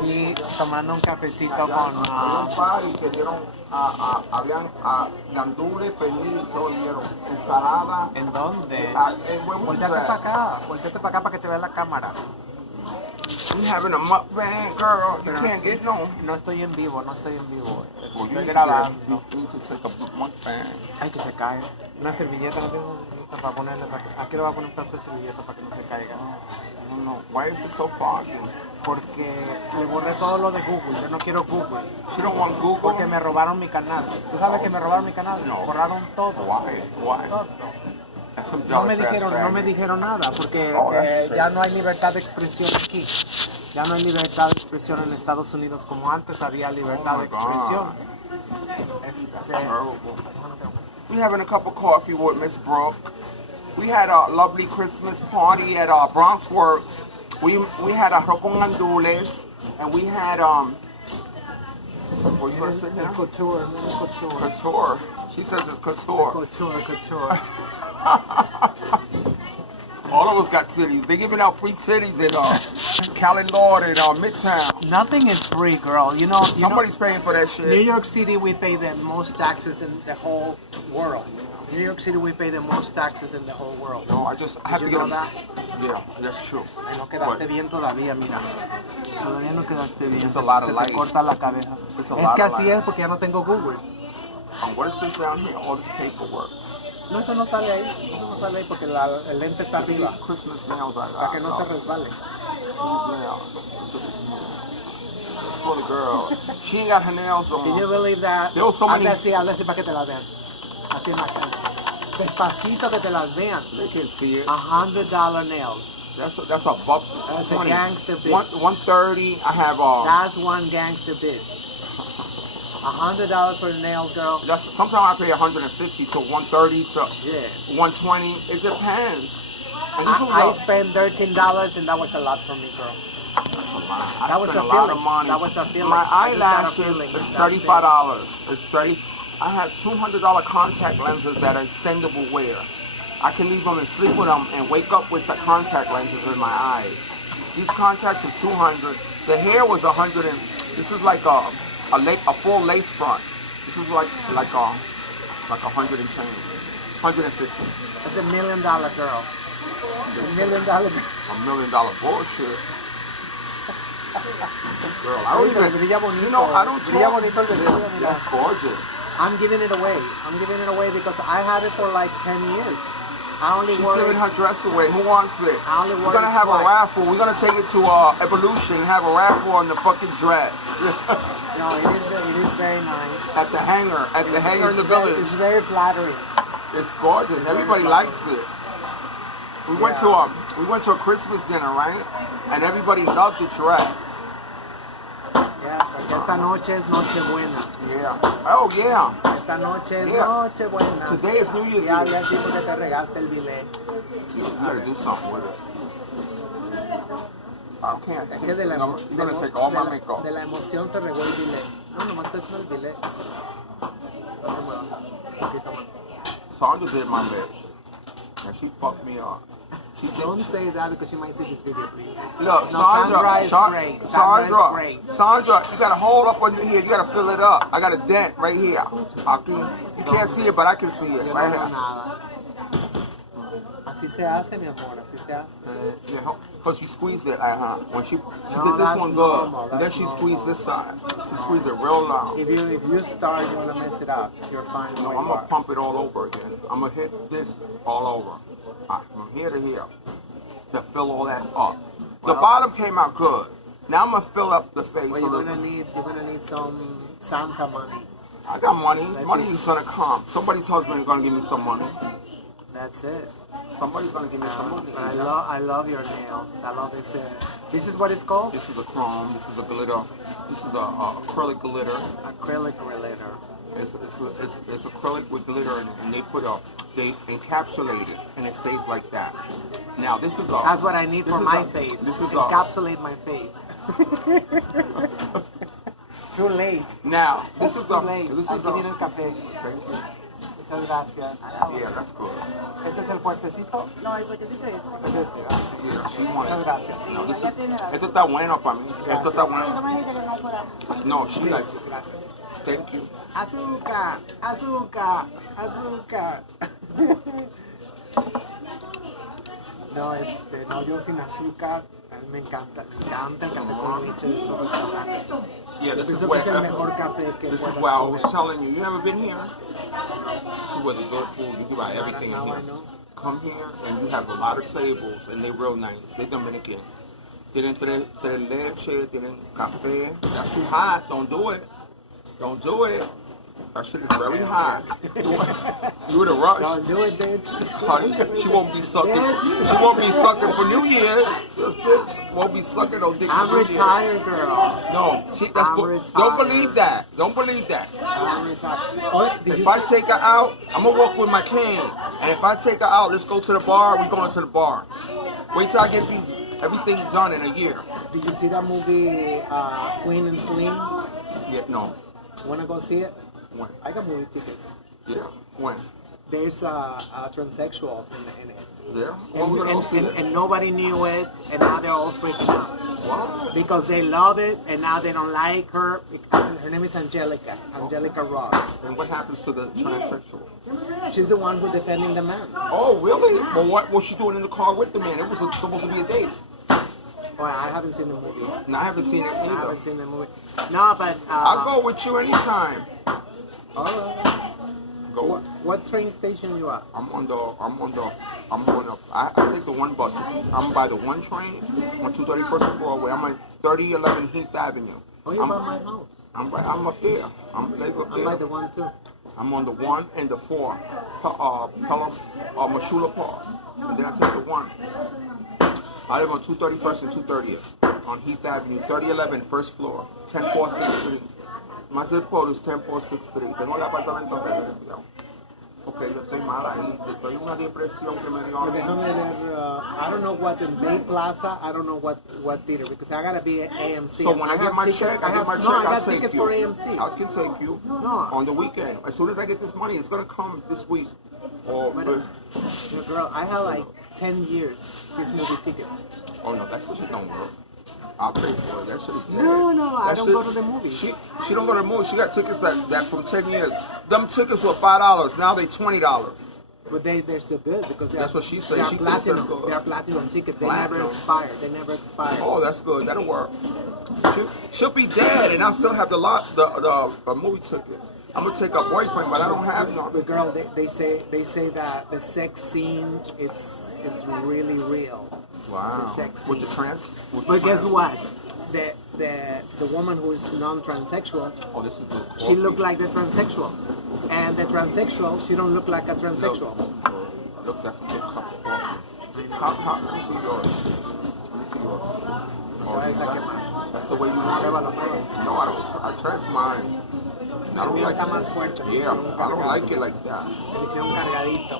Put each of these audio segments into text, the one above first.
aquí tomando un cafecito con... Había un party que dieron, habían gandules, pernil y todo dieron. Ensalada. ¿En dónde? En buen Volteate para acá para que te vea la cámara. You having a mukbang, girl. You can't get no. No estoy en vivo. Well, you Estoy need grabando. you need to take a mukbang. Ay, que se cae. Una servilleta, no tengo para ponerle. Aquí le voy a poner un pedazo de servilleta para que no se caiga. No. Why is it so foggy? Porque le borré todo lo de Google. Yo no quiero Google. She don't want Google. Porque me robaron mi canal. ¿Tú sabes que me robaron mi canal? No. Borraron todo. Why? Todo. That's some No me jealous dijeron nada porque that's ya no hay libertad de expresión aquí. Ya no hay libertad de expresión en Estados Unidos como antes había libertad de expresión. That's terrible. We having a cup of coffee with Miss Brooke. We had a lovely Christmas party at Bronx Works. We had a arroz con gandules, and we had what you gonna say now? Couture. Couture. She says it's couture. Couture. All of us got titties. They giving out free titties in Cali Lord and Midtown. Nothing is free, girl. Somebody's paying for that shit. New York City, we pay the most taxes in the whole world. New York City, we pay the most taxes in the whole world. No, I have to get them. That? Yeah, that's true. Ay, no quedaste bien todavía, mira. Todavía no quedaste bien. It's a lot of Se light. te corta la cabeza. Es que así es porque ya no tengo Google. And what is this down here? All this paperwork. No, eso no sale ahí. Eso no sale ahí porque el lente está arriba. These Christmas nails I got. Para que no se resbale. These nails. For the girl. She ain't got her nails on. Can you believe that? There was so many. Hazle así para que te las vean. Así en la cara. Despacito que te las vean. They can see it. $100 nails. That's a buck. That's a gangster bitch. 130. I have That's one gangster bitch. $100 for the nails, girl. Sometimes I pay 150 to 130 to 120. It depends. And I spent $13 and that was a lot for me, girl. That was a lot of money. That was a feeling. My eyelashes is $35. It's 30. I have $200 contact lenses that are extendable wear. I can leave them and sleep with them and wake up with the contact lenses in my eyes. These contacts are $200. The hair was $100. This is like a full lace front. This is like $100 and change. $150. That's $1 million girl. $1 million. $1 million bullshit. Girl, I don't even. I don't talk. That's gorgeous. I'm giving it away. Because I had it for like 10 years. She's giving her dress away. Who wants it? We're gonna have twice. a raffle. We're gonna take it to Evolution and have a raffle on the fucking dress. No, it is very nice. At the hangar in the village. It's very flattering. It's gorgeous. Everybody likes it. We went to a Christmas dinner, right? And everybody loved the dress. Yeah, porque esta noche es Nochebuena. Yeah. Oh yeah. Esta noche es Nochebuena. Today is New Year's Eve. Ya había tiempo que te regaste el bilé. You gotta do something with it. I can't. You're gonna take all my makeup. De la emoción se regó el bilé. No, nomás estoy haciendo el bilé. Un poquito más. Sandra did my lips. And she fucked me up. Don't say that because she might see this video, please. Look, no, Sandra is great. Sandra, you gotta hold up under here. You gotta fill it up. I got a dent right here. You can't see it, but I can see it right here. Así se hace, mi amor. Así se hace. Yeah, because she squeezed it. When she did this one good, and then she squeezed this side. She squeezed it real loud. If you start, you wanna mess it up. You're fine. No, I'm gonna pump it all over again. I'm gonna hit this all over. From here to here, to fill all that up. The bottom came out good. Now I'm gonna fill up the face. Well, you're gonna need some Santa money. I got money. Money is gonna come. Somebody's husband is gonna give me some money. That's it. Somebody's gonna give me some money. But I love your nails. I love this. This is what it's called? This is a chrome. This is a glitter. This is a acrylic glitter. Acrylic glitter. It's acrylic with glitter in it, and they encapsulate it, and it stays like that. Now this is a. That's what I need for my face. This is encapsulate my face. Too late. Now this is too late. This is el café. Muchas gracias. Yeah, that's good. ¿Este es el fuertecito? No, el fuertecito es este. Es este, ¿verdad? Yeah, she Muchas wanted. gracias. No, this Ya tiene is, la... esto está bueno para mí. Esto está Sí, no bueno. me dijiste que no fuera. No, she like it. Gracias. Thank you. Azúcar, azúcar, azúcar. No, no, yo sin azúcar. A mí me encanta el café con leche de estos restaurantes. Yeah, Yo this is pienso que es el where mejor café que this is puedas where I was comer. telling you. You ever been here? This is where the good food. You can buy everything in Now I here. know. Come here and you have a lot of tables and they real nice. They Dominican. Tienen tres leche, tienen café. That's too hot. Don't do it. Don't do it. That shit is very hot. You would have rushed. Don't do it, bitch. Honey, she won't be sucking. Bitch. She won't be sucking for New Year's. This bitch won't be sucking no dick for I'm New Year's. retired, girl. No, that's I'm don't retired. believe that. Don't believe that. I'm retired. Oh, did If you I take her out, I'm gonna walk with my cane. And if I take her out, let's go to the bar. We going to the bar. Wait till I get everything done in a year. Did you see that movie, Queen and Slim? Yeah, no. Wanna go see it? When? I got movie tickets. Yeah. When? There's a transsexual in it. Yeah. When we gonna go see it? And nobody knew it, and now they're all freaking out. What? Because they love it, and now they don't like her. Her name is Angelica Ross. And what happens to the transsexual? She's the one who's defending the man. Oh, really? Well, what was she doing in the car with the man? It was supposed to be a date. Oh, I haven't seen the movie. And I haven't seen it I either. haven't seen the movie. No, but I'll go with you anytime. all right. Go. What train station you at? I take the one bus. I'm by the one train on 231st and Broadway. I'm at 3011 Heath Avenue. Oh, you're by my house. I'm up there. I'm like up I'm by the there. one too. I'm on the 1 and the 4, Mashula Park. And then I take the 1. I live on 231st and 230th on Heath Avenue, 3011, first floor, 10463. My zip code is 10463. Tengo el apartamento que porque yo estoy mal ahí. Estoy en una depresión que me dio. But déjame ver, I don't know what in Bay Plaza, I don't know what theater, because I gotta be at AMC. So when I get my check, I got tickets for AMC. I can take you No. on the weekend. As soon as I get this money, it's gonna come this week. Or But, girl, I have like 10 years these movie tickets. oh no, that shit don't work. I'll pay for it. That shit is dead. No, I That don't shit- go to the movies. She don't go to the movies. She got tickets that from 10 years. Them tickets were $5. Now they $20. But they're so good because That's what she said. They are She thinks that's platinum. good. They are platinum tickets. They Platinum. never expire. They never expire. Oh, that's good. That'll work. She'll be dead, and I still have the movie tickets. I'm gonna take a boyfriend, but I don't have none. But girl, they say that the sex scene it's really real. Wow. The sex With the scene. trans. With But the guess trans- what? The woman who is non-transsexual, Oh, this is good. she looked like the transsexual, and the transsexual, she don't look like a transsexual. Look, that's a good cup of coffee. Let me see yours. Let me see yours. Oh, Esa que más. that's the way you want it. Pruébalo, pruébalo. No, I don't. I trust mine. I El don't mío like está más it. fuerte. Yeah, I don't like it like that. Le hicieron cargadito,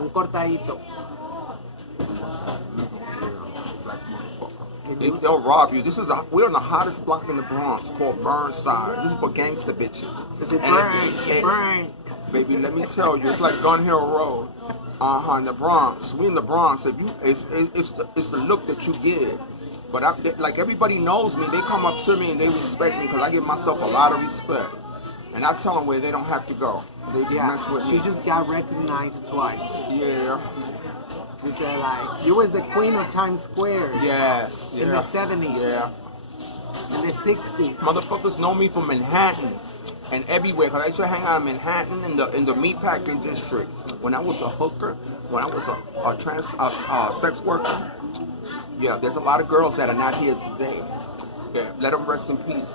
un cortadito. Black motherfucker. They'll rob you. We're on the hottest block in the Bronx called Burnside. This is for gangster bitches. Is it And burn? Burn. Baby, let me tell you, it's like Gun Hill Road. In the Bronx. We in the Bronx. It's the look that you give. But like everybody knows me, they come up to me and they respect me because I give myself a lot of respect. And I tell them where they don't have to go. They mess with She me. just got recognized twice. Yeah. She said like, you was the queen of Times Square Yes. in Yeah. the 70s, Yeah. in the 60s. Motherfuckers know me from Manhattan and everywhere because I used to hang out in Manhattan in the meatpacking district. When I was a hooker, when I was a sex worker. Yeah, there's a lot of girls that are not here today. Yeah, let them rest in peace.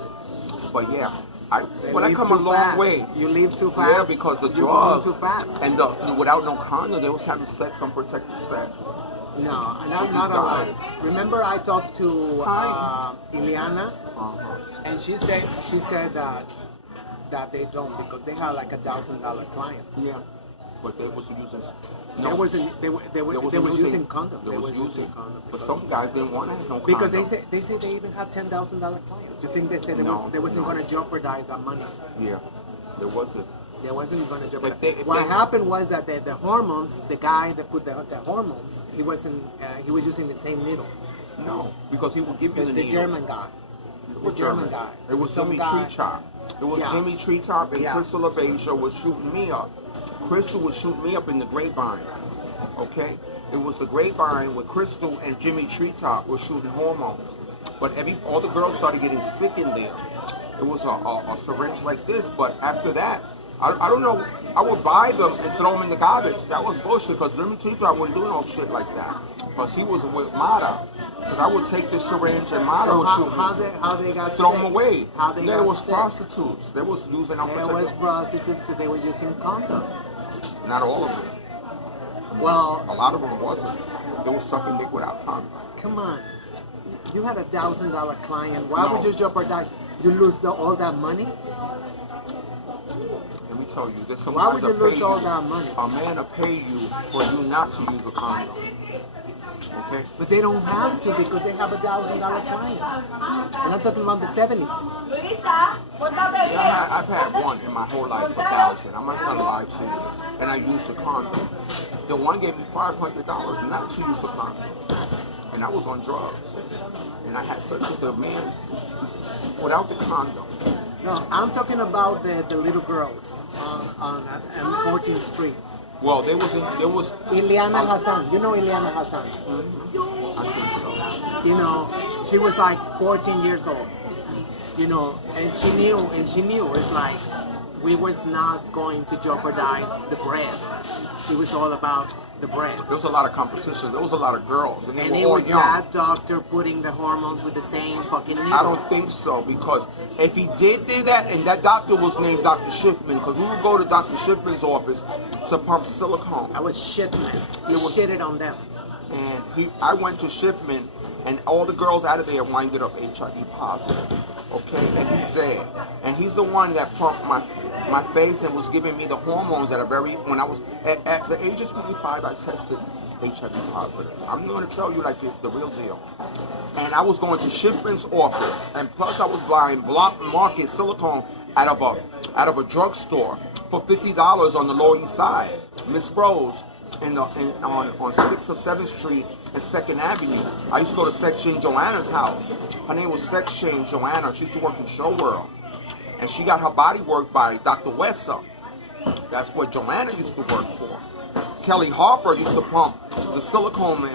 But yeah, I leave come too a long fast. way. You leave too fast. Yeah, because the You're going drugs too fast. and without no condom, they was having sex, unprotected sex. No, not these a lot. guys. Remember, I talked to Hi. Ileana, Uh-huh. and she said that they don't because they have like $1,000 clients. Yeah, but they was using. They was using condoms. They was using condoms. But some guys didn't want to have no condom. Because they say they even had $10,000 clients. You think they said No, they wasn't no. going to jeopardize that money? Yeah, there wasn't. They wasn't going to jeopardize. If What they- happened was that the hormones, the guy that put the hormones, he wasn't. He was using the same needle. No, because he would give you the The needle. German guy. What German guy. It was Some Jimmy guy- Treetop. It was Yeah. Jimmy Treetop and Yeah. Crystal LaBeija was shooting me up. Crystal was shooting me up in the grapevine. Okay? It was the grapevine where Crystal and Jimmy Treetop were shooting hormones. But all the girls started getting sick in there. It was a syringe like this, but after that, I don't know, I would buy them and throw them in the garbage. That was bullshit, because Jimmy Treetop wouldn't do no shit like that. Because he was with Mata. Because I would take the syringe and Mata So would shoot me. how they got Throw sick? them away. How they There got was sick? prostitutes. They was using them There was prostitutes, but they were using condoms. Not all of them. Well, A lot of them wasn't. They were sucking dick without condoms. come on. You had $1,000 client. Why No. would you jeopardize? You lose all that money? Let me tell you, there's some Why guys would you that pay lose all that money? A man will pay you for you not to use a condom. Okay? But they don't have to because they have $1,000 clients. And I'm talking about the 70s. Yeah, I've had one in my whole life for 1,000. I'm not gonna lie to you. And I used a condom. The one gave me $500 not to use a condom. And I was on drugs. And I had sex with a man without the condom. No, I'm talking about the little girls on 14th Street. Well, there was Ileana Hassan. You know Ileana Hassan? I think so. You know, she was like 14 years old. You know, and she knew. It's like we was not going to jeopardize the bread. It was all about the bread. There was a lot of competition. There was a lot of girls, and they And were it all was young. that doctor putting the hormones with the same fucking needle. I don't think so, because if he did that, and that doctor was named Dr. Schiffman, because we would go to Dr. Schiffman's office to pump silicone. I was shit, man. He It was- shitted on them. And I went to Schiffman, and all the girls out of there winded up HIV positive. Okay, and he's dead. And he's the one that pumped my face and was giving me the hormones when I was at the age of 25, I tested HIV positive. I'm going to tell you like the real deal. And I was going to Schiffman's office, and plus I was buying block market silicone out of a drugstore for $50 on the Lower East Side. Miss Bros on 6th or 7th Street and 2nd Avenue. I used to go to Section Joanna's house. Her name was Section Joanna. She used to work in Show World. And she got her body worked by Dr. Wessa. That's what Joanna used to work for. Kelly Harper used to pump the silicone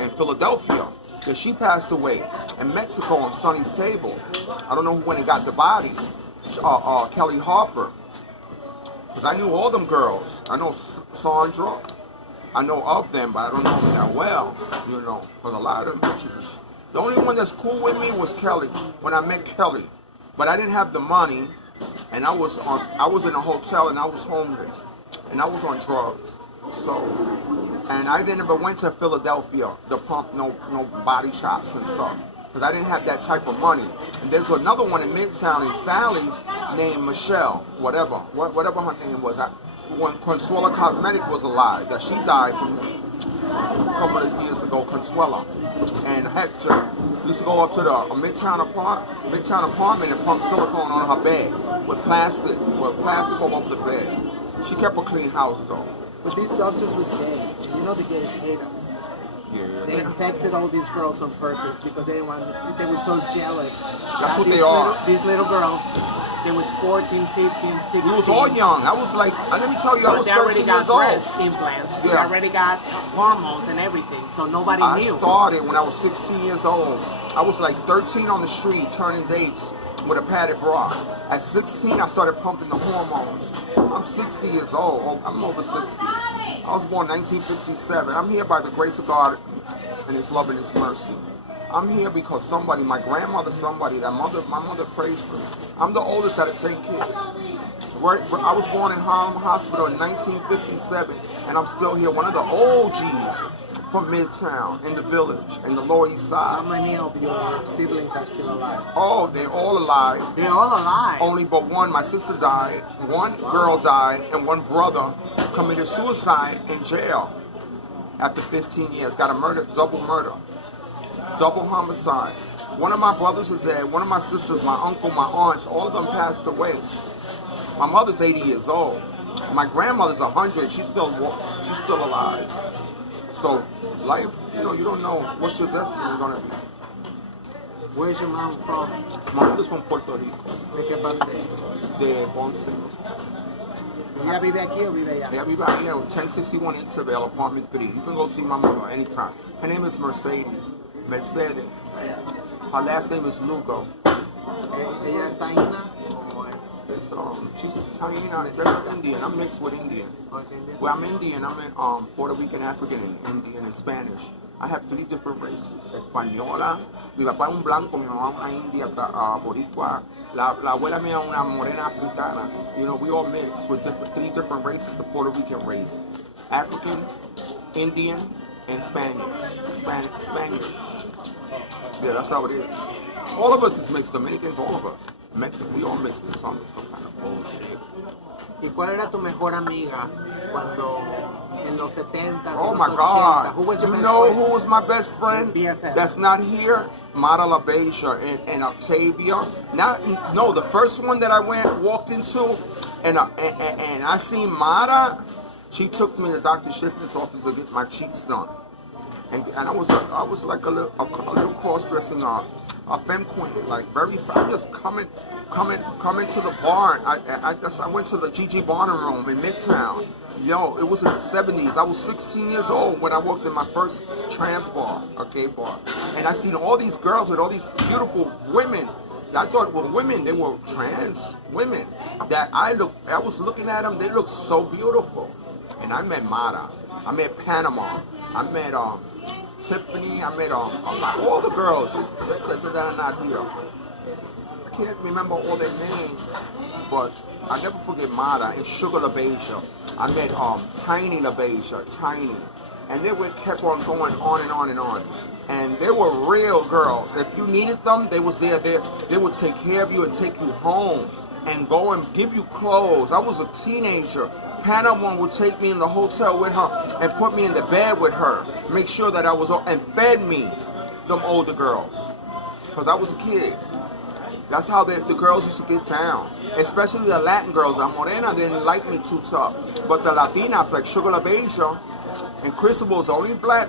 in Philadelphia. Because she passed away in Mexico on Sonny's table. I don't know who went and got the body. Kelly Harper. Because I knew all them girls. I know Sandra. I know of them, but I don't know them that well, you know, because a lot of them bitches. The only one that's cool with me was Kelly, when I met Kelly. But I didn't have the money, and I was in a hotel, and I was homeless, and I was on drugs. So, and I never went to Philadelphia to pump no body shots and stuff, because I didn't have that type of money. And there's another one in Midtown in Sally's named Michelle, whatever her name was. When Consuela Cosmetic was alive, that she died from a couple of years ago, Consuela. And Hector used to go up to the Midtown apartment and pump silicone on her bed with plastic all over the bed. She kept a clean house though. But these doctors was gay. You know the gays hate us. Yeah. They infected all these girls on purpose because they were so jealous. That's what they are. These little girls, they was 14, 15, 16. We was all young. I was like, let me tell you, I was They already 13 got years old. breast implants. They Yeah. already got hormones and everything. So nobody I knew. started when I was 16 years old. I was like 13 on the street turning dates with a padded bra. At 16, I started pumping the hormones. I'm 60 years old. I'm over 60. I was born 1957. I'm here by the grace of God and His love and His mercy. I'm here because my grandmother, my mother prays for me. I'm the oldest out of 10 kids. I was born in Harlem Hospital in 1957, and I'm still here. One of the OGs from Midtown, in the Village, in the Lower East How Side. many of your siblings are still alive? Oh, they're all alive. They're all alive. Only but one. My sister died, one girl died, and one brother committed suicide in jail after 15 years. Got a double homicide. One of my brothers is dead. One of my sisters, my uncle, my aunts, all of them passed away. My mother's 80 years old. My grandmother's 100. She's still alive. So life, you don't know what's your destiny gonna be. Where's your mom from? My mother's from Puerto Rico, ¿De qué parte? de Ponce. ¿Ella vive aquí o vive allá? Yeah, we right here, 1061 Intervale, apartment 3. You can go see my mother anytime. Her name is Mercedes. Mercedes. Her last name is Lugo. ¿Ella es taína? ¿O es? She's Chinese, that's Indian. I'm mixed with Indian. Well, I'm Indian. I'm Puerto Rican, African, and Indian, and Spanish. I have 3 different races. Española, mi papá es un blanco, mi mamá una india, boricua, la abuela mía una morena africana. We all mix with 3 different races, the Puerto Rican race. African, Indian, and Spaniards. Yeah, that's how it is. All of us is mixed, Dominicans, all of us. Mexican, we all mixed with some kind of bullshit. ¿Y cuál era tu mejor amiga cuando en los 70s? Oh en my los 80s? God! Who was your You best know friend? who was my best friend? BFF. That's not here. Mara La Beja and Octavia. No, the first one that I walked into, and I seen Mara. She took me to Dr. Shifter's office to get my cheeks done, and I was like a little cross-dressing a femme queen, like very fine, just coming to the bar. I went to the Gigi Barnum room in Midtown. Yo, it was in the 70s. I was 16 years old when I worked in my first trans bar, a gay bar. And I seen all these girls with all these beautiful women. I thought were women, they were trans women. That I was looking at them, they looked so beautiful. And I met Mara, I met Panama, I met Tiffany, I met all the girls that are not here. I can't remember all their names, but I'll never forget Mara and Sugar LaBeja. I met Tiny LaBeja, Tiny. And they kept on going on and on and on. And they were real girls. If you needed them, they was there. They would take care of you and take you home and go and give you clothes. I was a teenager. Panama would take me in the hotel with her and put me in the bed with her. Make sure that I was, and fed me, them older girls. Because I was a kid. That's how the girls used to get down. Especially the Latin girls. The Morena didn't like me too tough. But the Latinas, like Sugar LaBeja and Crystal was the only black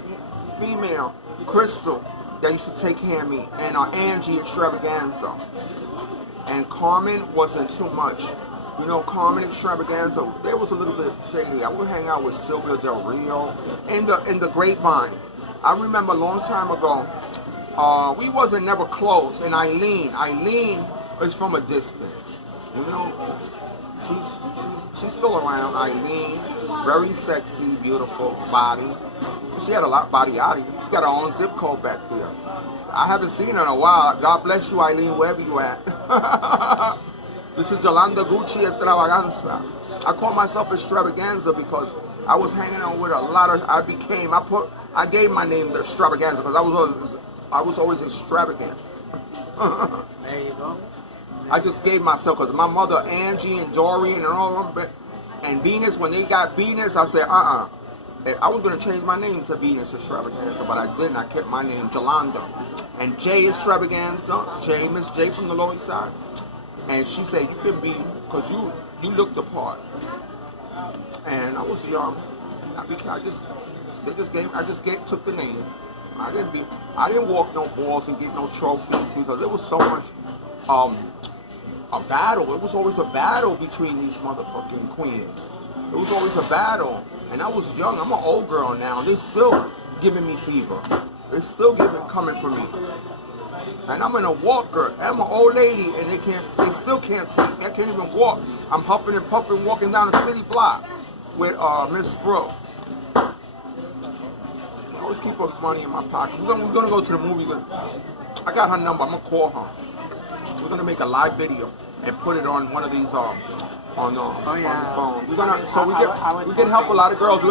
female, Crystal, that used to take care of me. And Angie Xtravaganza. And Carmen wasn't too much. Carmen Extravaganza, they was a little bit shady. I would hang out with Sylvia Del Rio in the Grapevine. I remember a long time ago, we wasn't never close. And Eileen is from a distance. She's still around. Eileen, very sexy, beautiful body. She had a lot of body out. She got her own zip code back there. I haven't seen her in a while. God bless you, Eileen, wherever you at. This is Yolanda Xtravaganza. I call myself Extravaganza because I was hanging out with a lot of. I gave my name the Extravaganza because I was always extravagant. There you go. I just gave myself because my mother Angie and Dorian and all of them, and Venus, when they got Venus, I said I was going to change my name to Venus Extravaganza, but I didn't. I kept my name Yolanda. And Jay Extravaganza, Miss J from the Lower East Side. And she said, you can be, because you look the part. And I was young. I just took the name. I didn't walk no balls and get no trophies because there was so much a battle. It was always a battle between these motherfucking queens. It was always a battle. And I was young. I'm an old girl now. They still giving me fever. They still coming for me. And I'm in a walker. I'm an old lady, and they still can't take me. I can't even walk. I'm huffing and puffing, walking down the city block with Miss Brooke. I always keep up money in my pocket. We're gonna go to the movies. I got her number. I'm gonna call her. We're gonna make a live video and put it on one of these on the phone. We're gonna we can help a lot of girls. I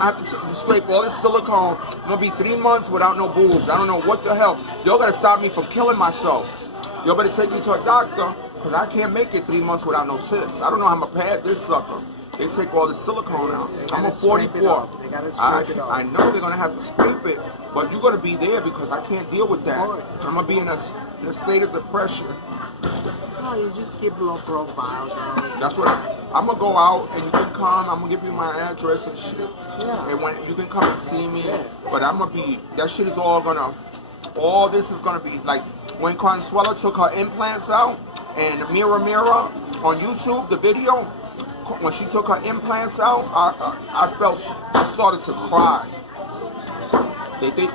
have to scrape all this silicone. I'm gonna be 3 months without no boobs. I don't know what the hell. Y'all gotta stop me from killing myself. Y'all better take me to a doctor because I can't make it 3 months without no tits. I don't know how I'm gonna pad this sucker. They take all the silicone out. I'm a 44. I know they're gonna have to scrape it, but you're gonna be there because I can't deal with that. I'm gonna be in a state of depression. No, you just keep low profile. That's what I'm gonna go out and you can come. I'm gonna give you my address and shit. Yeah. And when you can come and see me, Yeah. but I'm gonna be. That shit is all this is gonna be like when Consuela took her implants out and Mira on YouTube, the video. When she took her implants out, I started to cry. They think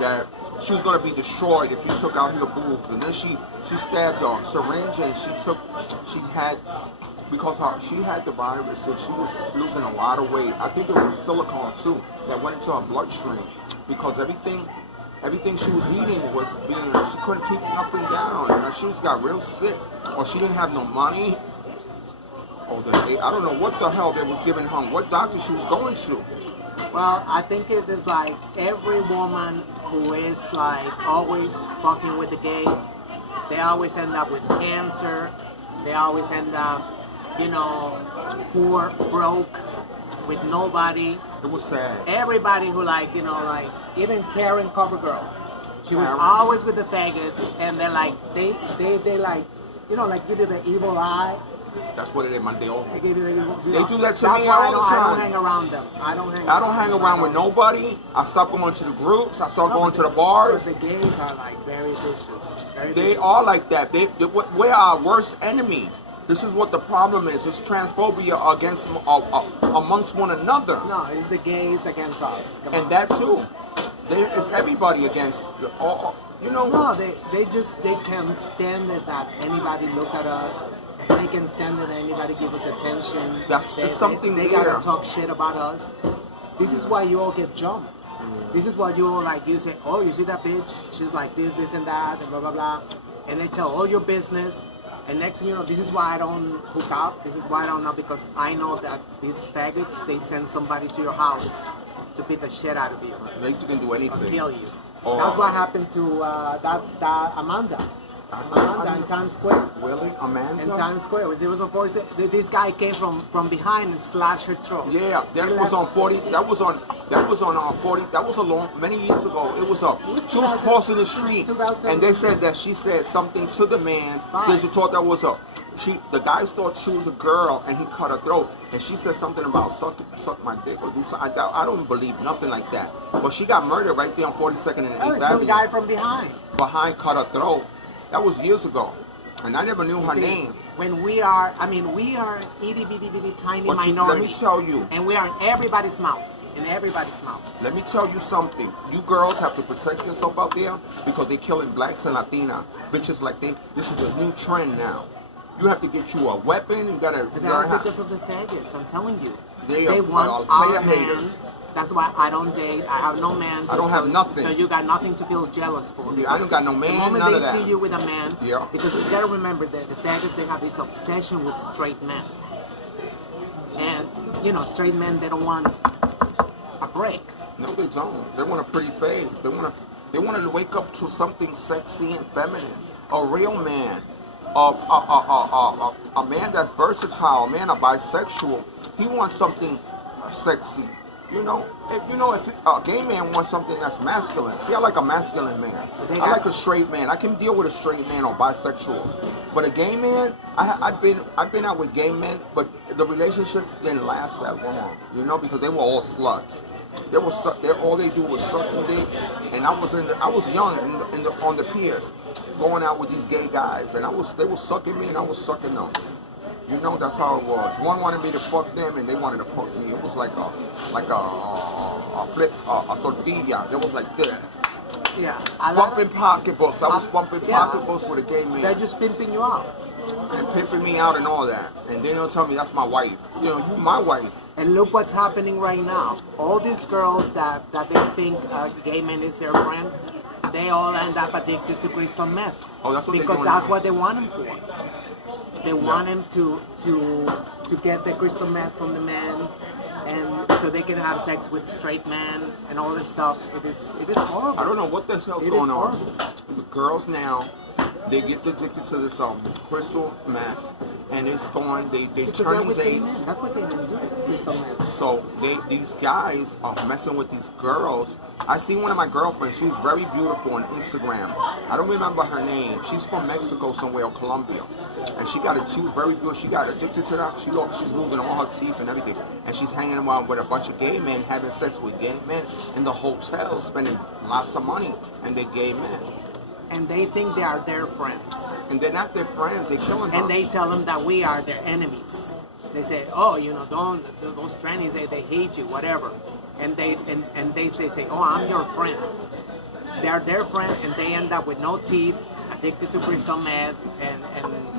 that she was gonna be destroyed if you took out her boobs, and then she stabbed a syringe and she had she had the virus and she was losing a lot of weight. I think it was silicone too that went into her bloodstream because everything she was eating was she couldn't keep nothing down. And she got real sick, or she didn't have no money. I don't know what the hell they was giving her, what doctor she was going to. Well, I think it is like every woman who is like always fucking with the gays, they always end up with cancer. They always end up, poor, broke, with nobody. It was sad. Everybody who even Karen Covergirl, she was always with the faggots, and they're like, they like, give you the evil eye. That's what it is, man. They They do that to me all the time. I don't hang around them. I don't hang around with nobody. I stopped going to the groups. I started going to the bars. The gays are like very vicious. They are like that. We're our worst enemy. This is what the problem is. It's transphobia against amongst one another. No, it's the gays against us. And that too. It's everybody against all. No, they can stand it that anybody look at us. They can stand it that anybody give us attention. There's something they there. gotta talk shit about us. This is why you all get jumped. This is why you all you say, oh, you see that bitch? She's like this and that, and blah blah blah. And they tell all your business. And next thing you know, this is why I don't hook up. This is why I don't know, because I know that these faggots, they send somebody to your house to beat the shit out of you. They can do anything. Or kill you. Oh. That's what happened to that Amanda. Amanda in Times Square. Really? Amanda? In Times Square. It was before this guy came from behind and slashed her throat. Yeah, that was on 40. That was on 40. That was many years ago. She was crossing the street, and they said that she said something to the man. Because she thought that was the guy thought she was a girl, and he cut her throat. And she said something about suck my dick or do something. I don't believe nothing like that. But she got murdered right there on 42nd and 8th Avenue. Some guy from behind. Behind cut her throat. That was years ago, and I never knew her name. When we are itty bitty tiny minority. Let me tell you. And we are in everybody's mouth. Let me tell you something. You girls have to protect yourself out there because they're killing blacks and Latina bitches like this is a new trend now. You have to get you a weapon. You gotta. That's because of the faggots. I'm telling you. They want player our haters. That's why I don't date. I have no man. I don't have nothing. So you got nothing to feel jealous for. I don't got no man. The moment none they of that. see you with a man, yeah. Because you gotta remember that the faggots, they have this obsession with straight men, and straight men, they don't want a break. No, they don't. They want a pretty face. They want to wake up to something sexy and feminine. A real man. A man that's versatile, a man a bisexual, he wants something sexy. If a gay man wants something that's masculine. See, I like a masculine man. I like a straight man. I can deal with a straight man or bisexual. But a gay man, I've been out with gay men, but the relationship didn't last that long. Because they were all sluts. All they do was suck and dick, and I was young on the piers, going out with these gay guys, and they were sucking me, and I was sucking them. That's how it was. One wanted me to fuck them, and they wanted to fuck me. It was like a tortilla. It was like this. Yeah. Bumping pocketbooks. I was bumping pocketbooks with a gay man. They're just pimping you out. And pimping me out and all that. And then they'll tell me that's my wife. You my wife. And look what's happening right now. All these girls that they think a gay man is their friend, they all end up addicted to crystal meth. Oh, that's what because that's what they want him for. They want him to get the crystal meth from the man, and so they can have sex with straight men and all this stuff. It is horrible. I don't know what the hell's going on. The girls now, they get addicted to this crystal meth, and it's going. They Because they're turning with gay dates. men. That's what they do. Crystal meth. So these guys are messing with these girls. I see one of my girlfriends. She's very beautiful on Instagram. I don't remember her name. She's from Mexico somewhere, or Colombia, and she was very good. She got addicted to that. She's losing all her teeth and everything, and she's hanging around with a bunch of gay men, having sex with gay men in the hotel, spending lots of money, and they're gay men. And they think they are their friends. And they're not their friends. They're killing her. And they tell them that we are their enemies. They say, oh, you know, those trannies, they hate you, whatever. And they say, oh, I'm your friend. They're their friend, and they end up with no teeth, addicted to crystal meth, and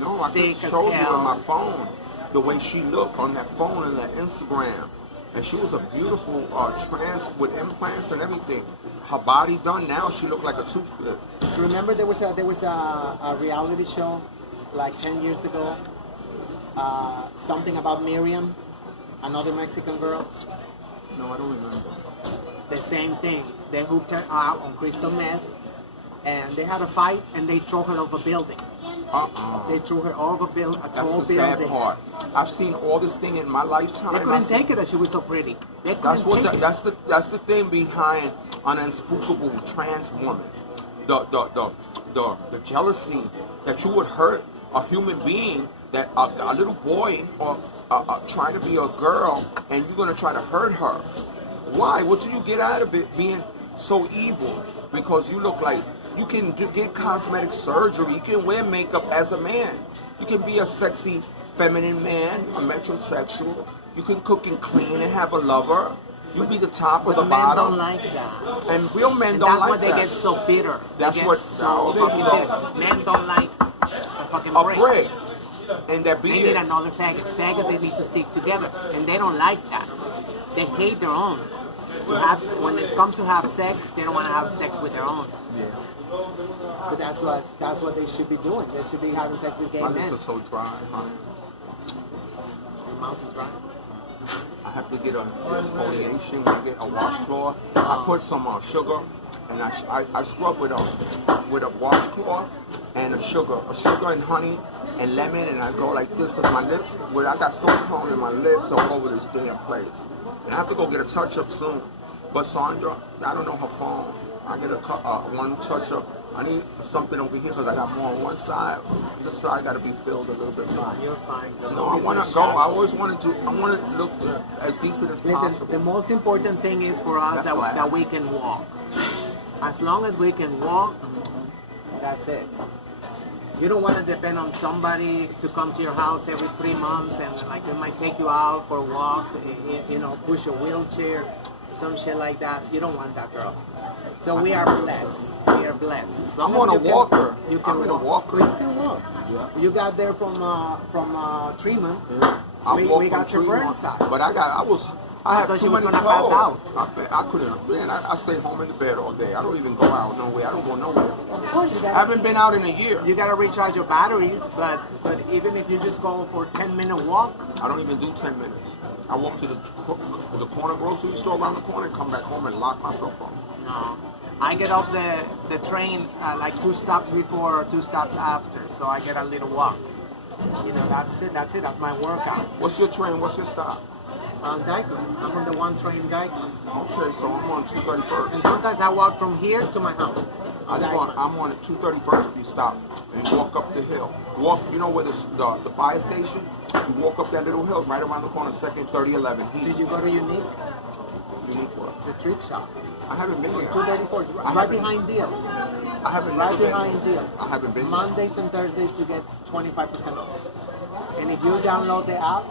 No, I sick just as showed you hell. on my phone the way she looked on that phone and that Instagram. And she was a beautiful trans with implants and everything. Her body done now, she looked like a toothpick. Remember there was a reality show like 10 years ago, something about Miriam, another Mexican girl. No, I don't remember. The same thing. They hooked her out on crystal meth, and they had a fight, and they threw her off a building. They threw her off a tall That's the building. sad part. I've seen all this thing in my lifetime. They couldn't take it that she was so pretty. They couldn't take it. That's the thing behind an unspeakable trans woman. The jealousy that you would hurt a human being, that a little boy or trying to be a girl, and you're gonna try to hurt her. Why? What do you get out of it being so evil? Because you look like you can get cosmetic surgery. You can wear makeup as a man. You can be a sexy, feminine man, a metrosexual. You can cook and clean and have a lover. You be the top or the Men bottom. don't like that. And real men And don't that's like why they that. get so bitter. That's they get what- so they fucking know. bitter. Men don't like a fucking A break. brick. And that They need beard. another faggot. Faggots, they need to stick together, and they don't like that. They hate their own. When it comes to have sex, they don't want to have sex with their own. Yeah. But that's what they should be doing. They should be having sex with gay My men. lips are so dry, honey. Your mouth is dry. I have to get an exfoliation when I get a washcloth. I put some sugar, and I scrub with a washcloth and a sugar and honey and lemon, and I go like this because my lips, I got silicone in my lips all over this damn place. And I have to go get a touch-up soon. But Sandra, I don't know her phone. I get one touch-up. I need something over here because I got more on one side. This side got to be filled a little bit more. You're fine. No, I want to go. I always want to do. I want to look as decent as Listen, possible. the most important thing is for us That's that we can walk. As long as we can walk, that's it. You don't want to depend on somebody to come to your house every 3 months and like they might take you out for a walk, you know, push a wheelchair, some shit like that. You don't want that, girl. So we are blessed. We are blessed. As long I'm on as a you can- walker. You can I'm in a walk. walker. You can walk. Yeah. You got there from Tremont. I We walk got from your Tremont, burnside. but I I have thought too she was many gonna pass clothes. out. I couldn't. Man, I stay home in the bed all day. I don't even go out nowhere. I don't go nowhere. Of course, you I got. haven't been out in a year. You gotta recharge your batteries, but even if you just go for a 10-minute walk, I don't even do 10 minutes. I walk to the corner grocery store around the corner, come back home and lock myself up. no. I get off the train like 2 stops before or 2 stops after, so I get a little walk. You know, that's it. That's my workout. What's your train? What's your stop? Dykeman. I'm on the 1 train Dykeman. Okay, so I'm on And 231st. sometimes I walk from here to my house. I'm on 231st Street stop and walk up the hill. You know where the fire station? You walk up that little hill right around the corner, 2nd 3011 Heat. Did you go to Unique? Unique what? The treat shop. I haven't been there. 234, I right haven't- behind Deals. I haven't Right never been behind there. Deals. I haven't been there. Mondays and Thursdays you get 25% off. And if you download the app,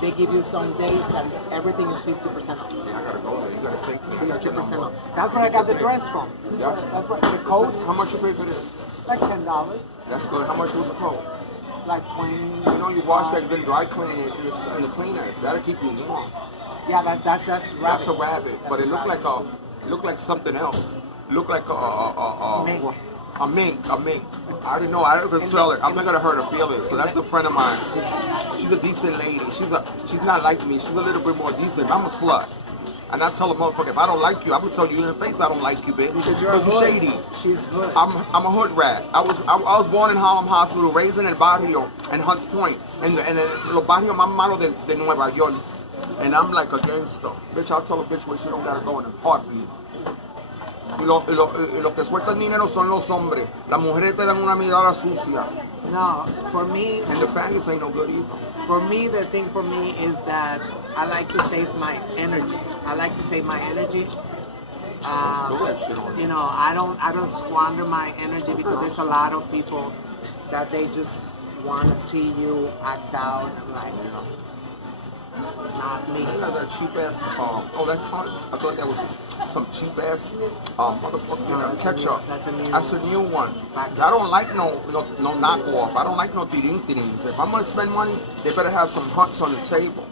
they give you some days that everything is 50% off. Yeah, I gotta go there. You gotta take me. I got your 50% number. off. That's where I got the dress from. Yeah. That's where the coat, How much you pay for this? like $10, That's good. How much was the coat? like 20. You know, you wash that good dry clean it in the cleaners. That'll keep you warm. Yeah, that's rabbit. That's a rabbit, but it looked rabbit. like like something else. Looked like Mink. a mink. I didn't know. I didn't sell it. I'm not gonna hurt her feelings. So that's a friend of mine. She's a decent lady. She's not like me. She's a little bit more decent. I'm a slut. And I tell a motherfucker, if I don't like you, I'm gonna tell you in the face I don't like you, bitch. Because you're a you hood. shady. She's hood. I'm a hood rat. I was born in Harlem Hospital, raised in El Barrio and Hunts Point, in los barrios más malos de Nueva York. And I'm like a gangster. Bitch, I'll tell a bitch where she don't gotta go in a heartbeat. Y los que sueltan dinero son los hombres. Las mujeres te dan una mirada sucia. No, for me, And the faggots ain't no good either. for me, the thing for me is that I like to save my energy. I like to save my energy. Spill that shit on You know, I don't squander my energy because there's a lot of people that they just want to see you act out and like, you know, not me. I got that cheap ass. Oh, that's Hunts. I thought that was some cheap ass motherfucking ketchup. That's a new one. I don't like no knockoff. I don't like no tirins. If I'm gonna spend money, they better have some Hunts on the table.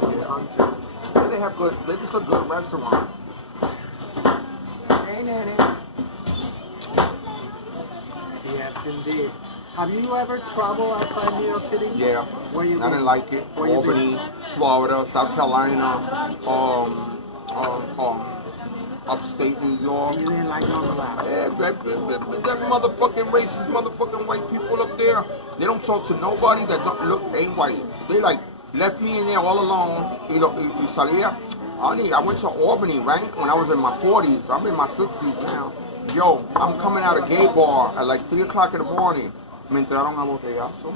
Hunters. Yeah, they have good. They're just a good restaurant. Ain't it? Yes, indeed. Have you ever traveled outside New York City? Yeah. Where you I didn't been? like it. Where you Albany, Florida, South Carolina, upstate New York. You didn't like none of that. Yeah, that motherfucking racist motherfucking white people up there, they don't talk to nobody that don't look ain't white. They like left me in there all alone. Y salía. I went to Albany, right? When I was in my 40s. I'm in my 60s now. Yo, I'm coming out of gay bar at like 3 o'clock in the morning. Me entraron a botellazo,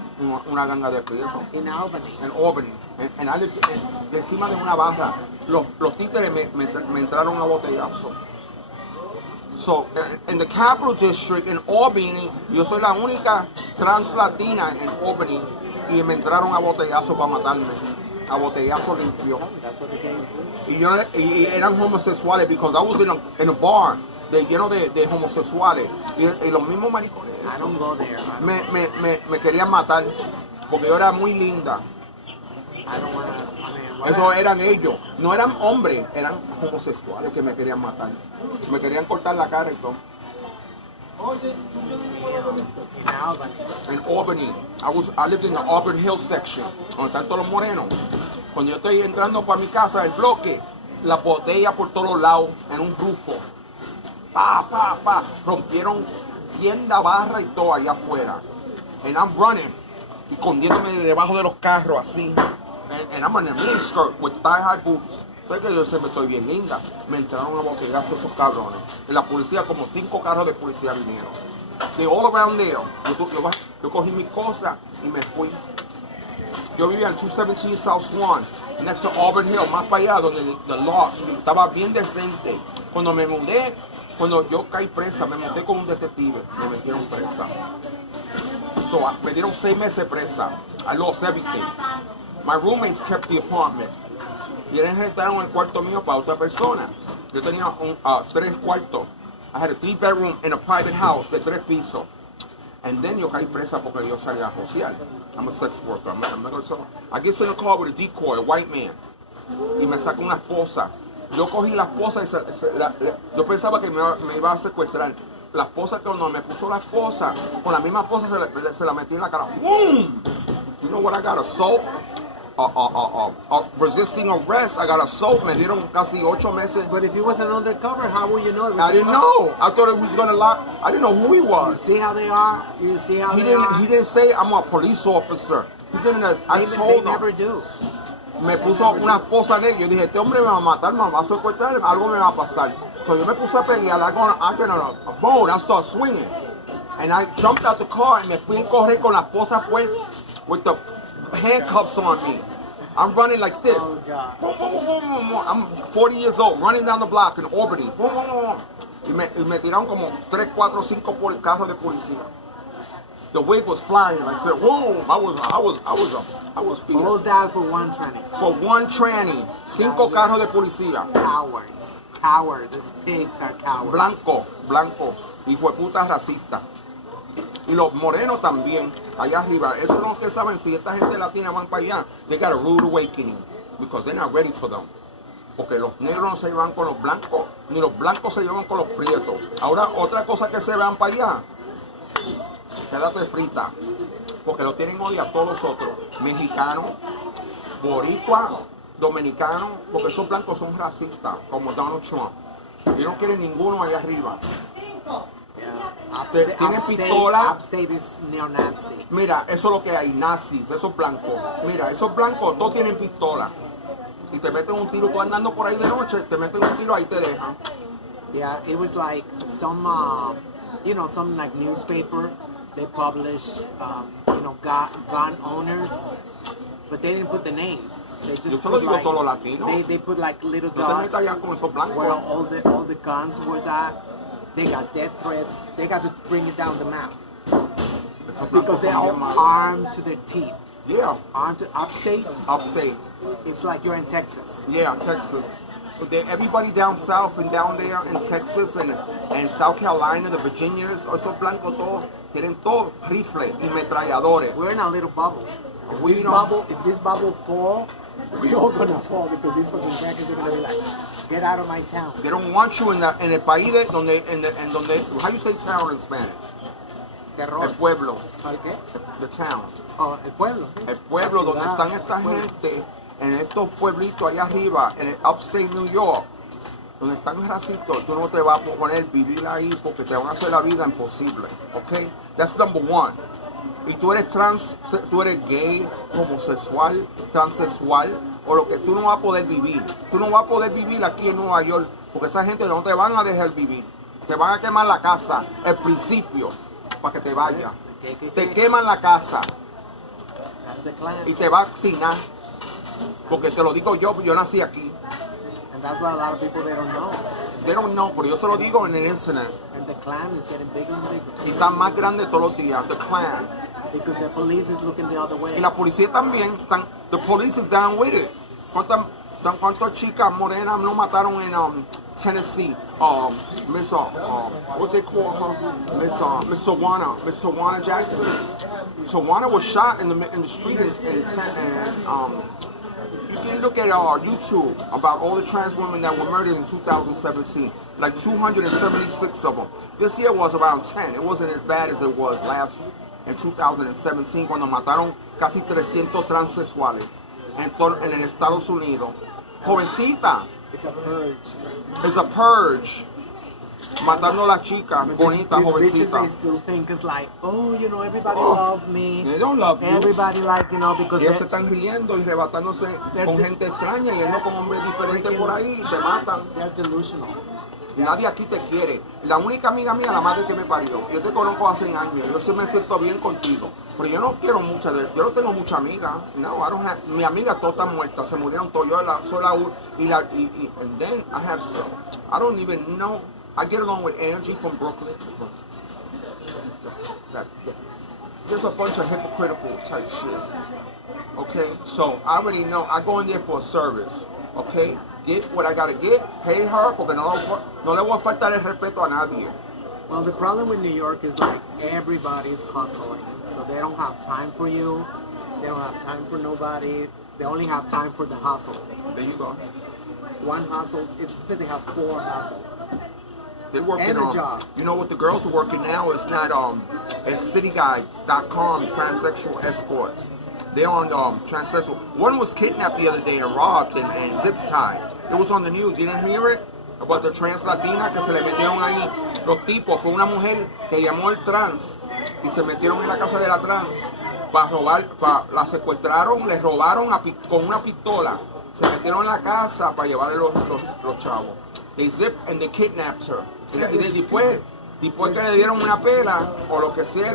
una ganga de prieto. In Albany. En Albany. And I lived encima de una barra. Los títeres me entraron a botellazo. So, in the capital district, in Albany, yo soy la única trans latina en Albany y me entraron a botellazo para matarme. A botellazo limpio. That's what the gays do. Y eran homosexuales because I was in a bar lleno de homosexuales y los mismos maricones I don't go there. me querían matar porque yo era muy linda. I don't want to. I mean, Eso eran ellos, no eran hombres, eran homosexuales que me querían matar, me querían cortar la cara y todo. in Albany. En Albany, I lived in the Auburn Hills section, donde están todos los morenos. Cuando yo estoy entrando para mi casa, el bloque, la botella por todos lados, en un rufo. Pa, rompieron tienda, barra y todo allá afuera. And I'm running, escondiéndome debajo de los carros así. And I'm in a mini skirt with thigh-high boots. Sé que yo siempre estoy bien linda. Me entraron a botellazo esos cabrones. Y la policía, como 5 carros de policía vinieron. They all around there. Yo cogí mis cosas y me fui. Yo vivía en 217 South Swan, next to Auburn Hill, más para allá, donde the lodge estaba bien decente. Cuando me mudé, cuando yo caí presa, me monté con un detective, me metieron presa. So, me dieron 6 meses presa. I lost everything. My roommates kept the apartment. Y ellos rentaron el cuarto mío para otra persona. Yo tenía 3 cuartos. I had a 3-bedroom in a private house de 3 pisos. And then yo caí presa porque yo salí a josear. I'm a sex worker. I'm not gonna tell. I get in a car with a decoy, a white man. Y me saca una esposa. Yo cogí la esposa y yo pensaba que me iba a secuestrar. La esposa, cuando me puso la esposa, con la misma esposa se la metí en la cara. ¡Boom! You know what I got? Assault. Resisting arrest. I got assault. Me dieron casi 8 meses. But if he wasn't undercover, how would you know? It was I didn't know. I thought he was gonna lie. I didn't know who he was. See how they are? You see how they are? He didn't say I'm a police officer. He didn't. I They told him. never do. Me puso una esposa negra. Yo dije, este hombre me va a matar, me va a secuestrar, algo me va a pasar. So yo me puse a pelear. I got on a boat. I started swinging. And I jumped out the car and me fui a correr con la esposa with the handcuffs on me. I'm running like this. Oh, God. Boom, boom, boom, boom, boom. I'm 40 years old, running down the block in Albany. Boom, boom, boom. Y me tiraron como 3, 4, 5 carros de policía. The wig was flying like that. Boom! I was fierce. All that for one tranny. For one tranny, 5 carros de policía. Cowards. Cowards. These pigs are cowards. Blanco. Hijo de puta racista. Y los morenos también, allá arriba. Eso no que saben si esta gente latina van para allá. They got a rude awakening. Because they're not ready for them. Porque los negros no se llevan con los blancos, ni los blancos se llevan con los prietos. Ahora, otra cosa que se van para allá. Quédate frita. Porque lo tienen odio a todos los otros. Mexicanos, boricua, dominicanos, porque esos blancos son racistas, como Donald Trump. Y no quieren ninguno allá arriba. Yeah. Tienen pistola. Upstate is neo-Nazi. Mira, eso es lo que hay, nazis, esos blancos. Mira, esos blancos todos tienen pistola. Y te meten un tiro, tú andando por ahí de noche, te meten un tiro, ahí te dejan. Yeah, it was like some, some like newspaper. They published, gun owners, but they didn't put the names. They Yo just se lo put digo a like, todos los latinos. they put like little No te metas dots allá con esos blancos. where all the guns was at. They got death threats. They got to bring it down the map Esos blancos because they're son all bien malos. armed to their teeth. Yeah, Armed to upstate. upstate. It's like you're in Texas. Yeah, Texas. But everybody down south and down there in Texas and South Carolina, the Virginias, esos blancos todos tienen todos rifles y metralladores. We're in a little bubble. We If know. this bubble fall, we all gonna fall because these fucking crackers are gonna be like, get out of my town. They don't want you en el país donde, how you say town in Spanish? Terror. El pueblo, ¿El qué? the town. Oh, el pueblo. El pueblo La donde ciudad, están esta el pueblo. gente, en estos pueblitos allá arriba, en el upstate New York, donde están racistas, tú no te vas a poner vivir ahí porque te van a hacer la vida imposible, ¿ok? That's number one. Y tú eres tú eres gay, homosexual, transexual, o lo que tú no vas a poder vivir. Tú no vas a poder vivir aquí en Nueva York porque esa gente no te van a dejar vivir. Te van a quemar la casa, el principio, para que te vayas. Te queman la casa That's the clan. y te vas sin nada. Porque te lo digo yo nací aquí. And that's what a lot of people, they don't know. They don't know, pero yo se lo digo en el internet. And the clan is getting bigger and bigger. Y están más grandes todos los días, the Klan. Because the police is looking the other way. Y la policía también, the police is down with it. ¿Cuántas chicas morenas no mataron en Tennessee? Miss, what they call her? Miss Tawana Jackson. Tawana was shot in the street you can look at YouTube about all the trans women that were murdered in 2017. Like 276 of them. This year was around 10. It wasn't as bad as it was last in 2017 cuando mataron casi 300 transexuales en el Estados Unidos. Jovencita. It's a purge. It's a purge. Matando a las chicas bonitas, These bitches, jovencitas. they still think it's like, everybody love me. They don't love you. Everybody because Ellos se están riendo y rebatándose con gente extraña y yendo con hombres diferentes por ahí y te matan. they're delusional. Y nadie aquí te quiere. La única amiga mía, la madre que me parió. Yo te conozco hace años. Yo sí me siento bien contigo. Pero yo no quiero muchas yo no tengo mucha amiga. No, I don't have, mi amiga todas están muertas. Se murieron todas. Yo soy la and then I have I don't even know. I get along with Angie from Brooklyn. There's a bunch of hypocritical type shit. Okay, so I already know. I go in there for a service. Okay, get what I gotta get, pay her, porque no le voy a faltar el respeto a nadie. Well, the problem with New York is like everybody's hustling, so they don't have time for you. They don't have time for nobody. They only have time for the hustle. There you go. One hustle. It's that they have 4 hustles. They're working And a on. job. You know what the girls are working now? It's not it's cityguide.com transsexual escorts. They're on transsexual. One was kidnapped the other day and robbed and zip tied. It was on the news. You didn't hear it? About the trans latina que se le metieron ahí los tipos. Fue una mujer que llamó el trans y se metieron en la casa de la trans para robar, la secuestraron, le robaron con una pistola. Se metieron en la casa para llevarle los chavos. They zipped and they kidnapped her. Y después que le dieron una pela o lo que sea,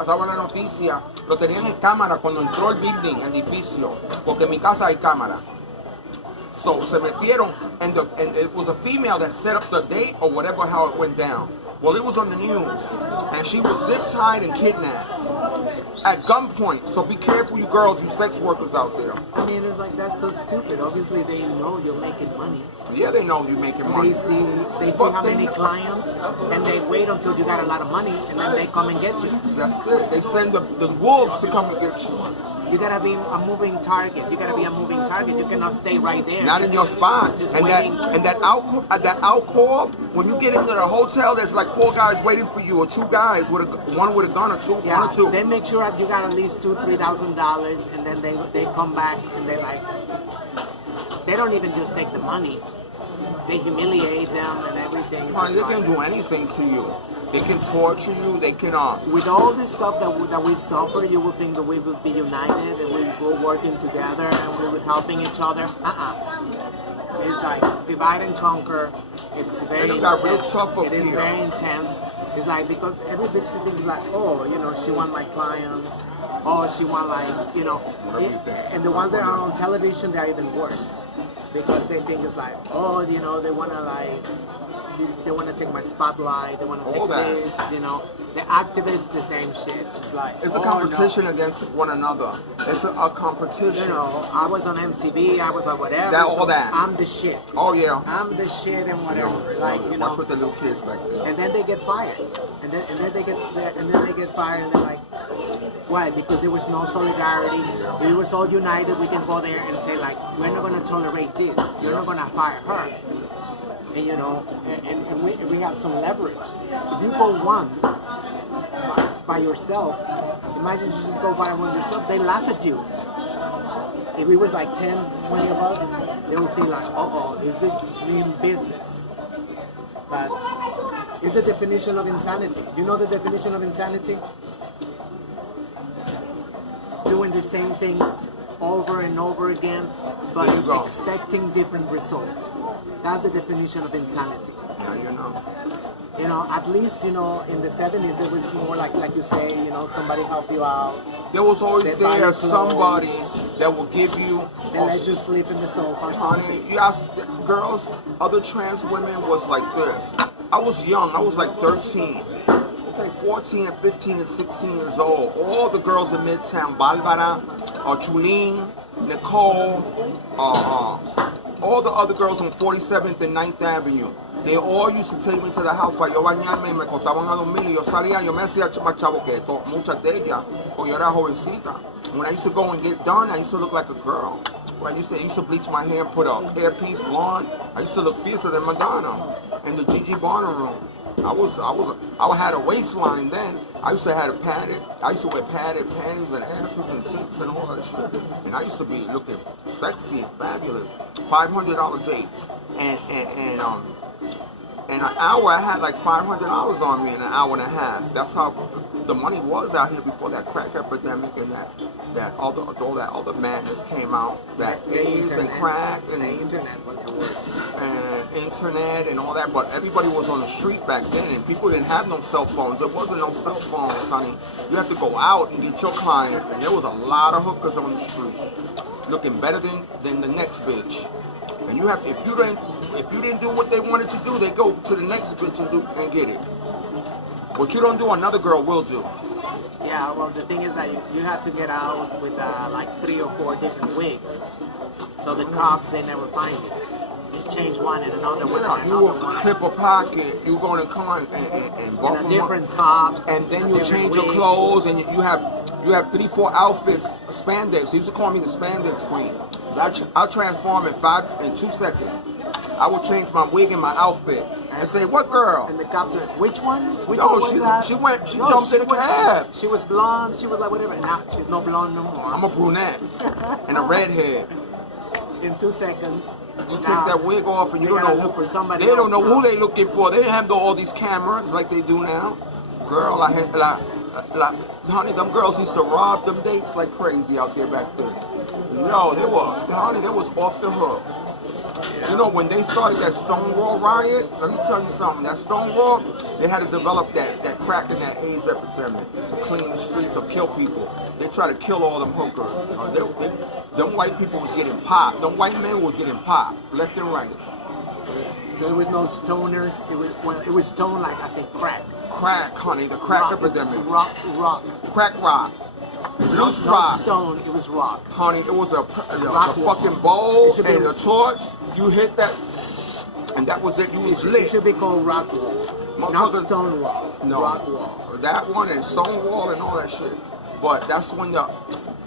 estaba la noticia, lo tenían en cámara cuando entró el building, el edificio, porque en mi casa hay cámara. So se metieron and it was a female that set up the date or whatever how it went down. Well, it was on the news and she was zip tied and kidnapped at gunpoint. So be careful, you girls, you sex workers out there. I mean, it's like that's so stupid. Obviously, they know you're making money. Yeah, they know you're making money. They see how many clients, and they wait until you got a lot of money, and then they come and get you. That's it. They send the wolves to come and get you. You gotta be a moving target. You gotta be a moving target. You cannot stay right there. Not in your spot. Just And waiting. that alcohol, when you get into the hotel, there's like 4 guys waiting for you, or 2 guys one with a gun or 2, one or 2. They make sure that you got at least $2,000-$3,000, and then they come back and they like, they don't even just take the money. They humiliate them and everything. It's Honey, just they can like- do anything to you. They can torture you. They can with all this stuff that we suffer, you will think that we will be united and we're working together and we're helping each other. It's like divide and conquer. It's very They got real intense. tough up It is here. very intense. It's like because every bitch thinks like, oh, you know, she want my clients. Oh, she want like, you know, and the ones that are on television, they're even worse because they think it's like, oh, you know, they wanna like. They want to take my spotlight. They want to All take that. this, you know. The activists, the same shit. It's like It's a oh, competition no. against one another. It's a competition. You know, I was on MTV. I was like whatever. That, all that. I'm the shit. Oh yeah. I'm the shit and whatever. Like you know. Watch with the little kids back there. And then they get fired. And then they get fired. And they're like, why? Because there was no solidarity. We were so united. We can go there and say like, we're not gonna tolerate this. You're not gonna fire her. And you know, and we have some leverage. If you go one by yourself, imagine you just go by one yourself, they laugh at you. If it was like 10, 20 of us, they would see like, uh-oh, this big mean business. But it's the definition of insanity. You know the definition of insanity? Doing the same thing over and over again, but There you go. expecting different results. That's the definition of insanity. Yeah, you know. You know, at least, you know, in the 70s, it was more like you say, you know, somebody help you out. There was always They buy you there clothes. somebody that will give you. They let you sleep in the sofa or Honey, something. you ask girls, other trans women was like this. I was young. I was like 13. Okay, 14 and 15 and 16 years old. All the girls in Midtown, Barbara, Chulin, Nicole, all the other girls on 47th and 9th Avenue. They all used to take me to the house para yo bañarme y me acostaban a dormir y yo salía, yo me hacía más chavo que muchas de ellas, porque yo era jovencita. When I used to go and get done, I used to look like a girl. When I used to bleach my hair and put a hairpiece blonde. I used to look fiercer than Madonna in the Gigi Barner room. I had a waistline then. I used to wear padded panties and asses and cheeks and all that shit. And I used to be looking sexy and fabulous. $500 dates. And an hour, I had like $500 on me in an hour and a half. That's how the money was out here before that crack epidemic and all that other madness came out. That AIDS and crack and the internet was the worst. and internet and all that. But everybody was on the street back then, and people didn't have no cell phones. There wasn't no cell phones, honey. You have to go out and get your clients, and there was a lot of hookers on the street, looking better than the next bitch. And you have, if you didn't do what they wanted to do, they go to the next bitch and get it. What you don't do, another girl will do. Yeah, well, the thing is that you have to get out with like 3 or 4 different wigs. So the cops, they never find you. Just change one and another one and You another will one. clip a pocket, you go in the car and buff In them a different up. top. And then a you different change your wig. clothes, and you have 3, 4 outfits, spandex. They used to call me the spandex queen. I'll transform in 2 seconds. I will change my wig and my outfit and say, "What girl?" And the cops are, which one? Which No, one was that? she jumped in a cab. She was blonde. She was like whatever. Now she's no blonde no more. I'm a brunette and a redhead. In 2 seconds. You take that wig off and you they don't gotta know look for somebody they don't else know who now. they looking for. They didn't have all these cameras like they do now. Girl, honey, them girls used to rob them dates like crazy out there back then. Yo, they was off the hook. Yeah. You know, when they started that Stonewall riot, let me tell you something, that Stonewall, they had to develop that crack and that AIDS epidemic to clean the streets or kill people. They tried to kill all them hookers. Them white people was getting popped. Them white men were getting popped, left and right. So there was no stoners. It was stone like I said crack. Crack, honey, the crack epidemic. Rock. Crack rock. Loose Not rock. stone. It was rock. Honey, it was a Rock wall. fucking bowl It should be- and a torch. You hit that, and that was it. You was It lit. should be called rock wall, not Motherfucker- stone wall. No, Rock wall. that one and Stonewall and all that shit. But that's when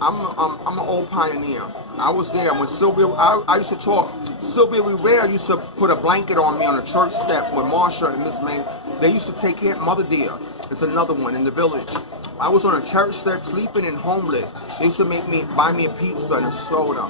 I'm an old pioneer. I was there when Sylvia. I used to talk. Sylvia Rivera used to put a blanket on me on a church step with Marsha and Miss May. They used to take care of Mother Dear. It's another one in the village. I was on a church step sleeping and homeless. They used to buy me a pizza and a soda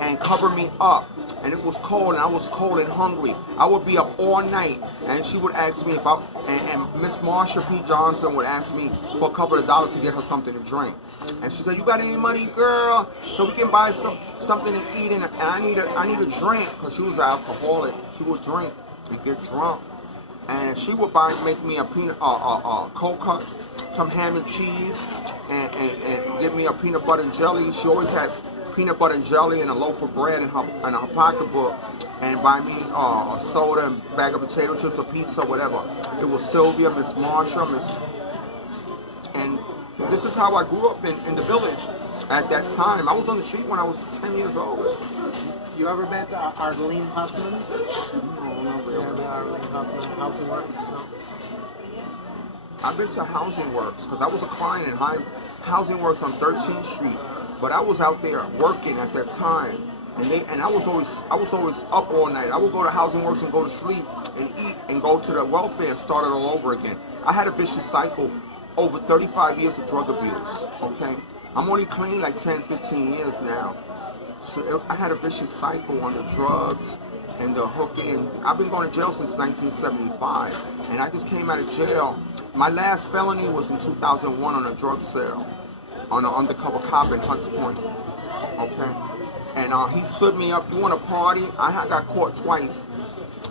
and cover me up and it was cold, and I was cold and hungry. I would be up all night, and she would ask me if I, and Miss Marsha P. Johnson would ask me for a couple of dollars to get her something to drink. And she said, "You got any money, girl, so we can buy something to eat, and I need a drink," because she was an alcoholic. She would drink, we get drunk, and she would make me a cold cuts, some ham and cheese, and give me a peanut butter and jelly. She always has peanut butter and jelly and a loaf of bread in her pocketbook, and buy me a soda and bag of potato chips or pizza, whatever. It was Sylvia, Miss Marsha, and this is how I grew up in the village at that time. I was on the street when I was 10 years old. You ever met Arlene Huffman? No, not really. You ever met Arlene Huffman, Housing Works? No? I've been to Housing Works because I was a client in Housing Works on 13th Street, but I was out there working at that time, and I was always up all night. I would go to Housing Works and go to sleep and eat and go to the welfare and start it all over again. I had a vicious cycle over 35 years of drug abuse. Okay, I'm only clean like 10, 15 years now. So I had a vicious cycle on the drugs and the hooking. I've been going to jail since 1975, and I just came out of jail. My last felony was in 2001 on a drug sale, on an undercover cop in Hunts Point. Okay, and he stood me up. You want to party? I got caught twice.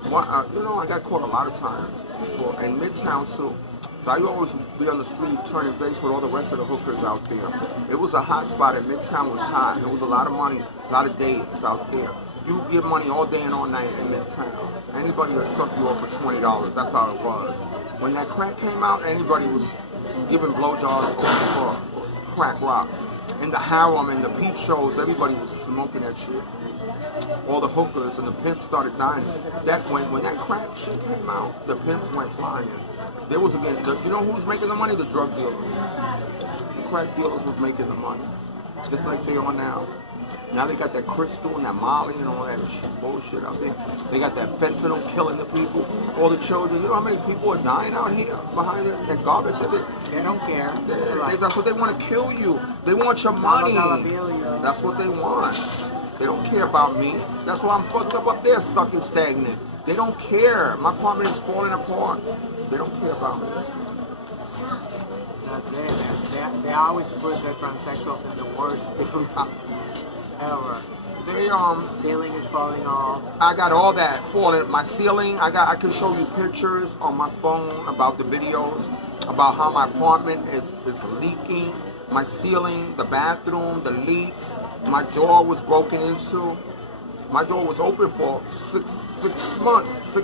I got caught a lot of times, in Midtown too. So I always be on the street turning base with all the rest of the hookers out there. It was a hot spot, and Midtown was hot. There was a lot of money, a lot of dates out there. You give money all day and all night in Midtown. Anybody would suck you off for $20. That's how it was. When that crack came out, anybody was giving blowjobs for crack rocks. In the harem and the peep shows, everybody was smoking that shit. All the hookers and the pimps started dying. When that crack shit came out, the pimps went flying. There was again, you know who was making the money? The drug dealers. The crack dealers was making the money, just like they are now. Now they got that crystal and that Molly and all that bullshit out there. They got that fentanyl killing the people, all the children. You know how many people are dying out here behind that garbage? They don't care. That's what they want to kill you. They want your money. That's what they want. They don't care about me. That's why I'm fucked up there, stuck and stagnant. They don't care. My apartment is falling apart. They don't care about me. That's it. They always put the transsexuals in the worst buildings ever. Ceiling is falling off. I got all that falling. My ceiling. I can show you pictures on my phone about the videos about how my apartment is leaking. My ceiling, the bathroom, the leaks. My door was broken into. My door was open for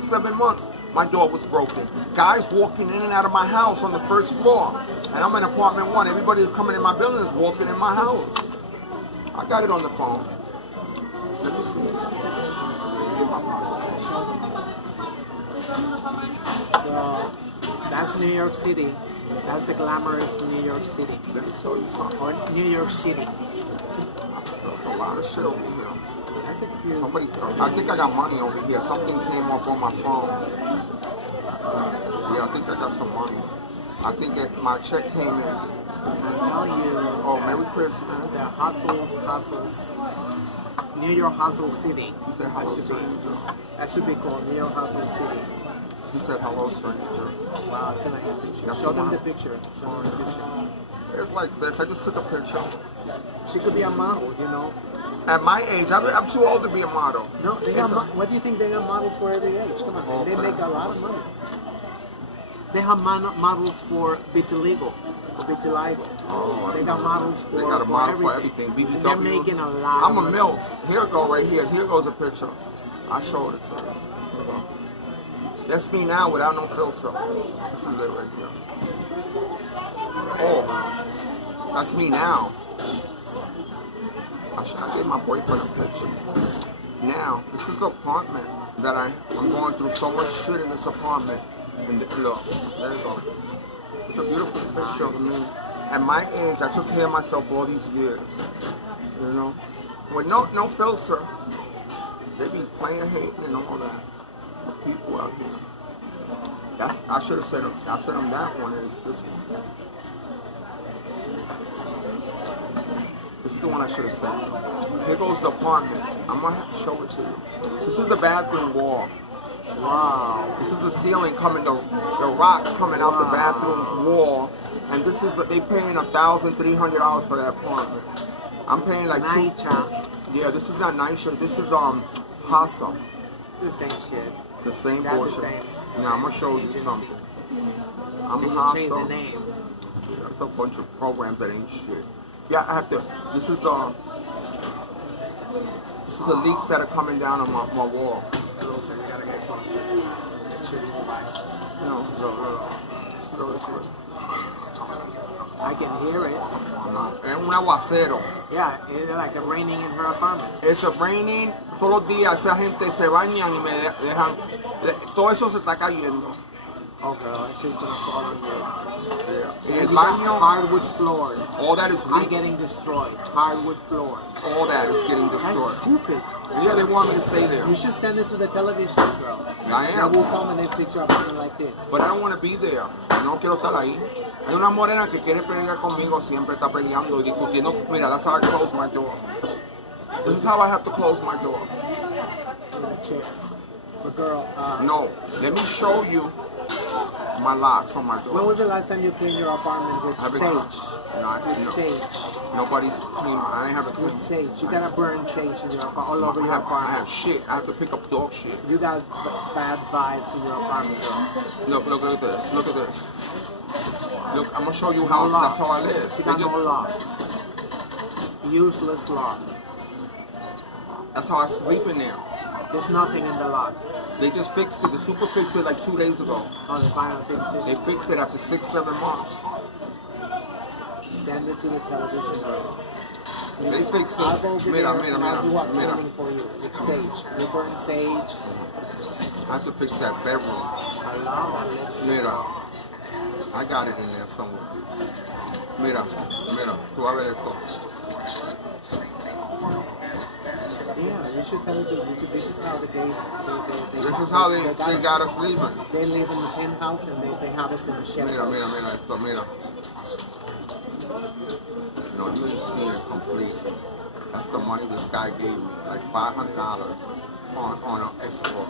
7 months. My door was broken. Guys walking in and out of my house on the first floor. And I'm in apartment 1. Everybody who's coming in my building is walking in my house. I got it on the phone. Let me see. So, that's New York City. That's the glamorous New York City. Let me show you something. Or New York City. There's a lot of shit over here. That's a cute. Somebody, I think I got money over here. Something came off on my phone. Yeah, I think I got some money. I think my check came in. I tell you. Oh, Merry Christmas. The hustles. New York Hustle City. He said hello, stranger. That should be called New York Hustle City. He said hello, stranger. Wow, it's a nice picture. Show them the picture. Show them the picture. It's like this. I just took a picture. She could be a model, you know. At my age, I'm too old to be a model. No, they have what do you think they have models for every age? Come on, they make a lot of money. They have models for vitiligo, Oh, they got models for they got a model for everything. BBW. They're making a lot. I'm a MILF. Here it go right here. Here goes a picture. I showed it to her. Here go. That's me now without no filter. This is it right here. Oh, that's me now. I gave my boyfriend a picture. Now, this is the apartment that I'm going through so much shit in this apartment. And look, there you go. It's a beautiful picture of me. At my age, I took care of myself all these years. You know? With no filter. They be playing hating and all that. The people out here. I should have said them. I said them that one is this one. This the one I should have said. Here goes the apartment. I'm gonna have to show it to you. This is the bathroom wall. Wow. This is the ceiling coming, the rocks coming out the bathroom wall, and this is they paying $1,300 for that apartment. I'm paying like Nicha. Yeah, this is not Nicha. This is Hassa. The same shit. The same That's bullshit. the same. Now I'm gonna show you Agency. something. I'm They can change the Hassa. name. That's a bunch of programs that ain't shit. Yeah, I have to. This is the leaks that are coming down on my wall. Closer, you gotta get closer. It should move by. No, look. I can hear it. Es un aguacero. Yeah, it's like raining in her apartment. It's raining. Todos los días esa gente se bañan y me dejan. Todo eso se está cayendo. Oh girl, it's just gonna fall on you. En el You got baño, hardwood floors. all that is Are leak. getting destroyed. Hardwood floors. All that is getting That's destroyed. stupid. Yeah, they want me to stay there. You should send it to the television, girl. I That am. will come and they picture of something like this. But I don't want to be there. No quiero estar ahí. Hay una morena que quiere pelear conmigo, siempre está peleando y discutiendo. Mira, that's how I close my door. This is how I have to close my door. In a chair. But girl, No, let me show you my locks on my when door. was the last time you cleaned your apartment with I've been- sage? No. Sage. Nobody's clean. I ain't have a clean. With sage. You gotta burn sage in your apartment, all over I your have apartment. shit. I have to pick up dog shit. You got bad vibes in your apartment, girl. Look at this. Look at this. Look, I'm gonna show you how. No lock. That's how I live. She They got just- no lock. Useless lock. That's how I sleep in there. There's nothing in the lock. They just fixed it. The super fixed it like 2 days ago. Oh, they finally fixed They it. fixed it after 6-7 months. Send it to the television, girl. They fixed I'll go it. over there Mira, and I'll do a mira. cleaning for you. With sage. You burn sage. I have to fix that bedroom. I love that lipstick. Mira. I got it in there somewhere. Mira. Tú vas a ver esto. Yeah, you should send it to this is how the gays This is how they got us leaving. They live in the penthouse and they have us in the shed. Mira esto, mira. No, you ain't seen it complete. That's the money this guy gave me, like $500 on an escrow.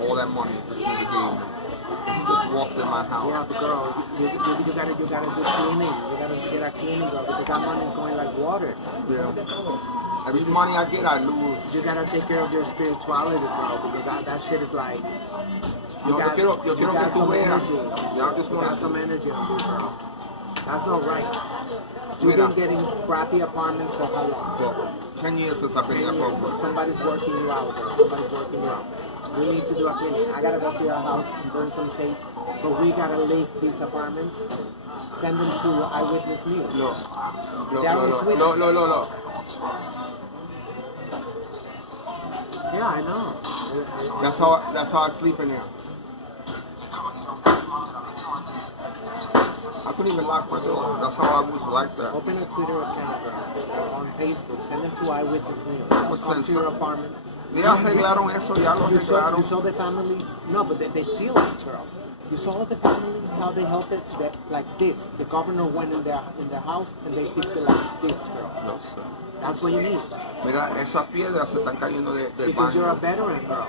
All that money this nigga gave me. He just walked in my house. Yeah, but girl, you gotta do cleaning. You gotta get a cleaning, girl, because that money's going like water. Yeah. Every money I get, I lose. You gotta take care of your spirituality, girl, because that shit is like. Yo quiero que tú veas. Y'all just You want got to some energy on you, girl. That's not right. You've Mira. been getting crappy apartments for how long? for 10 years since I've been here. Somebody's working you out, girl. Somebody's working you out. We need to do a cleaning. I gotta go to your house and burn some sage. But we gotta leak these apartments. Send them to Eyewitness News. Look. Yeah, I know. That's how I sleep in there. I couldn't even lock my door. That's how I was like that. Open a Twitter account, girl, on Facebook. Send them to Eyewitness News. What's Come that, to your sir? apartment. Ya arreglaron eso, ya lo You arreglaron. saw the families. No, but they seal it, girl. You saw the families how they help it like this. The governor went in their house and they fix it like this, girl. No sé. That's what you need. Mira, esas piedras se están cayendo del Because you're a baño. veteran, girl.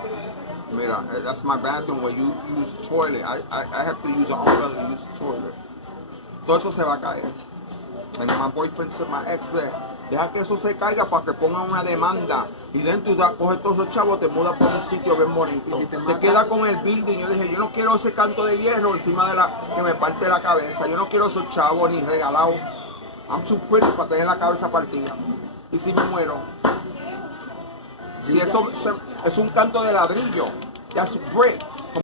Mira, that's my bathroom where you use the toilet. I have to use an umbrella to use the toilet. Todo eso se va a caer. And my boyfriend said, my ex said, deja que eso se caiga para que pongan una demanda. Y dentro tú coges todos esos chavos, te mudas por un sitio bien bonito. Y si te te matan- queda con el building. Yo dije, yo no quiero ese canto de hierro encima de que me parte la cabeza. Yo no quiero esos chavos ni regalados. I'm too pretty para tener la cabeza partida. Y si me muero. Si eso es un canto de ladrillo, that's brick.